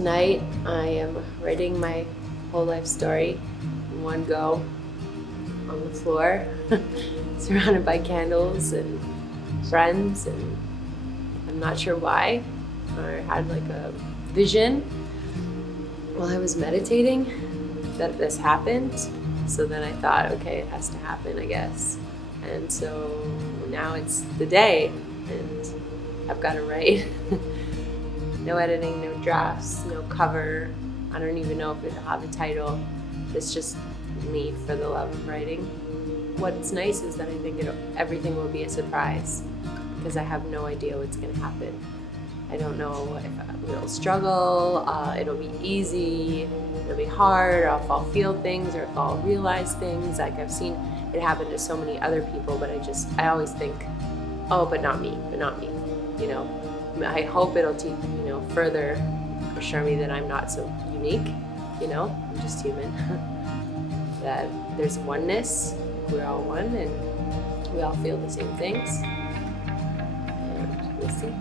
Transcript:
Tonight I am writing my whole life story in one go on the floor, surrounded by candles and friends, and I'm not sure why. I had like a vision while I was meditating that this happened. So then I thought, okay, it has to happen, I guess. And so now it's the day and I've got to write. No editing, no drafts, no cover. I don't even know if it'll have a title. It's just me for the love of writing. What's nice is that I think everything will be a surprise because I have no idea what's going to happen. I don't know if it'll struggle, it'll be easy, it'll be hard, or if I'll feel things or if I'll realize things. Like I've seen it happen to so many other people, but I always think, oh, but not me, you know. I hope it'll teach, further assure me that I'm not so unique, I'm just human. That there's oneness, we're all one, and we all feel the same things, and we'll see.